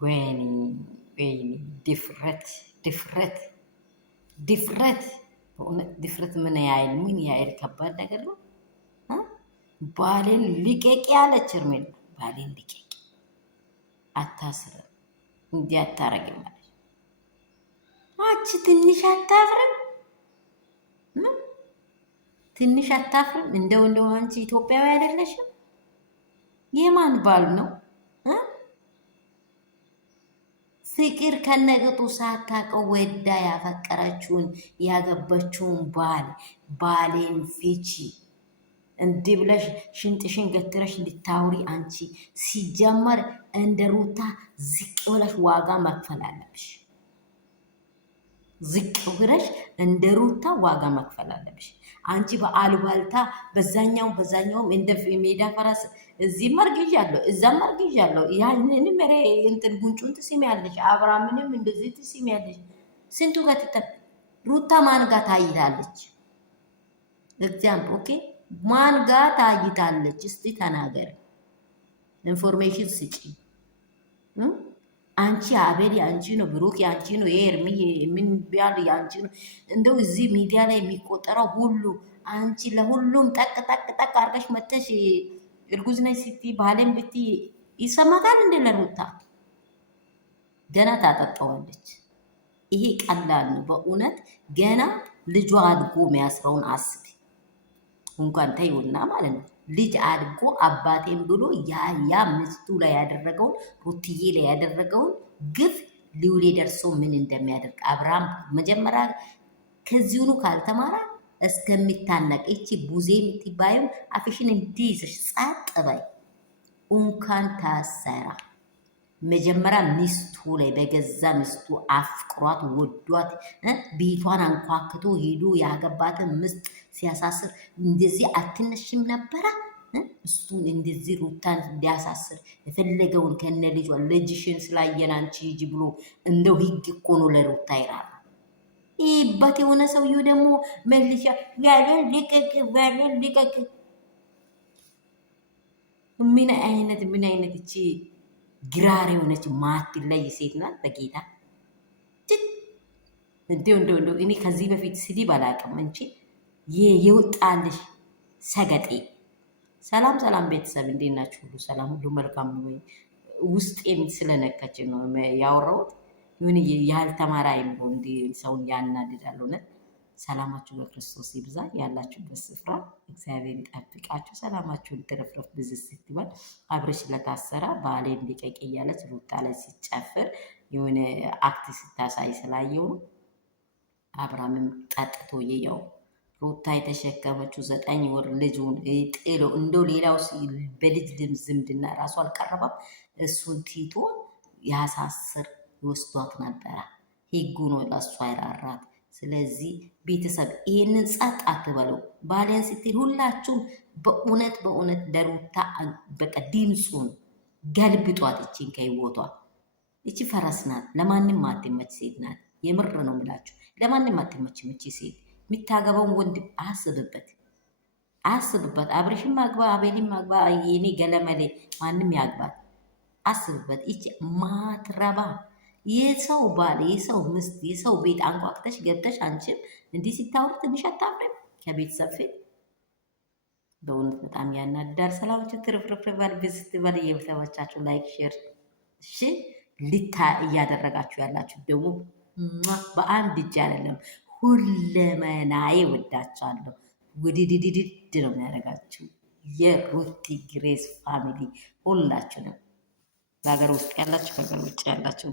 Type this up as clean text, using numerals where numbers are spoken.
ወይኔ ወይኔ ድፍረት ድፍረት ድፍረት በእውነት ድፍረት ምን ያህል ከባድ ነገር ነው። ባሌን ልቀቂ ያለች ሄርሜላ ባሌን ልቀቂ አታስርም እንዲህ አታረግም ማለት አንቺ ትንሽ አታፍርም? ትንሽ አታፍርም? እንደው አንቺ ኢትዮጵያዊ አይደለሽም? የማን ባል ነው? ፍቅር ከነቅጡ ሳታውቀው ወዳ ያፈቀረችውን ያገበችውን ባሌን ፍቺ እንዲህ ብለሽ ሽንጥሽን ገትረሽ እንድታውሪ አንቺ ሲጀመር እንደ ሩታ ዝቅ ብለሽ ዋጋ መክፈል አለብሽ። ዝቅ ብለሽ እንደ ሩታ ዋጋ መክፈል አለብሽ። አንቺ በአሉባልታ በዛኛውም እንደ ሜዳ ፈረስ እዚህ መርግዣለሁ እዛም መርግዣለሁ ያንንም እንትን ጉንጩን ትስሚያለሽ፣ አብርሃምንም እንደዚህ ትስሚያለሽ። ስንቱ ጋር ሩታ ማን ጋር ታይታለች? ኤግዛምፕል ኦኬ፣ ማን ጋር ታይታለች? እስቲ ተናገር፣ ኢንፎርሜሽን ስጪ። አንቺ አቤል ያንቺ ነው፣ ብሩክ ያንቺ ነው፣ ኤርሚ ምን ቢያል ያንቺ ነው። እንደው እዚህ ሚዲያ ላይ የሚቆጠረው ሁሉ አንቺ ለሁሉም ጠቅ አድርገሽ መተሽ እርጉዝ ነኝ ስትይ ባሌን ብትይ ይሰማታል እንደ ለሩታ ገና ታጠጣዋለች። ይሄ ቀላል ነው በእውነት ገና ልጇ አድጎ የሚያስረውን አስቢ። እንኳን ተይውና ማለት ነው ልጅ አድጎ አባቴም ብሎ ያ ምስቱ ላይ ያደረገውን ሩትዬ ላይ ያደረገውን ግፍ ሊውሌ ደርሶ ምን እንደሚያደርግ አብርሃም መጀመሪያ ከዚሁኑ ካልተማራ እስከሚታነቅ እቺ ቡዜ የምትባየው አፍሽን እንዲይዝሽ ጸጥ በይ። እንኳን ታሰራ መጀመሪያ ሚስቱ ላይ በገዛ ሚስቱ አፍቅሯት ወዷት ቤቷን አንኳክቶ ሄዶ ያገባትን ምስጥ ሲያሳስር እንደዚህ አትነሽም ነበረ? እሱን እንደዚህ ሩታን እንዲያሳስር የፈለገውን ከነ ልጅሽን ስላየን አንቺ ሂጂ ብሎ እንደው ህግ እኮ ነው ለሩታ ይራራ። ይህበት የሆነ ሰውዬው ደግሞ መልሻ ያለን ሊቀቅ ምን አይነት እቺ ግራር የሆነች ማትለይ ሴት ናት። በጌታ እንደው እኔ ከዚህ በፊት ስድብ አላውቅም እንጂ የወጣልሽ ሰገጤ። ሰላም ቤተሰብ እንዴት ናችሁ? ሁሉ ሰላም፣ ሁሉ መልካም ነው ወይ? ውስጤን ስለነካች ነው ያወራሁት። ይሁን ያልተማረ አይምሮ እንዲህ ሰውን ያናድዳል። እውነት ሰላማችሁ በክርስቶስ ይብዛ። ያላችሁበት ስፍራ እግዚአብሔር ይጠብቃችሁ። ሰላማችሁን ትረፍረፍ ብዝት ስትባል አብርሽ ለታሰራ ባሌ እንዲቀቅ እያለች ሩታ ላይ ሲጨፍር የሆነ አክት ስታሳይ ስላየው ነው። አብርሃምም ጠጥቶ የያው ሩታ የተሸከመችው 9 ወር ልጁን ጥሎ እንደው ሌላው በልጅ ዝምድና ራሱ አልቀረበም። እሱን ቲቶ ያሳስር ይወስዷት ነበረ። ህጉ ነው ለእሷ አይራራት። ስለዚህ ቤተሰብ ይሄንን ጸጥ አትበሉ። ባሌን ስትል ሁላችሁም በእውነት ለሩታ በቃ ድምፁን ገልብጧት። እቺን ከህይወቷ እቺ ፈረስ ናት። ለማንም አትመች ሴት ናት። የምር ነው የምላችሁ። ለማንም አትመችም እቺ ሴት። የሚታገባውን ወንድ አስብበት። አብርሽም ማግባ አቤልም ማግባ የኔ ገለመሌ ማንም ያግባት፣ አስብበት። ይቺ ማትረባ የሰው ባል የሰው ምስት የሰው ቤት አንኳክተሽ ገብተሽ አንቺም እንዲህ ሲታወር ትንሽ አታፍሪም? ከቤተሰብ ፊት በእውነት በጣም ያናዳል። ሰላማችሁ ትርፍርፍ ባል ብዝት ባል እየተመቻችሁ ላይክ ሼር እሺ እያደረጋችሁ ያላችሁ ደግሞ በአንድ እጅ አይደለም ሁለመናዬ ወዳችኋለሁ። ውድድድድድ ነው የሚያደርጋችሁ የሩቲ ግሬስ ፋሚሊ ሁላችሁ ነው። በሀገር ውስጥ ያላችሁ ከሀገር ውጭ ያላችሁ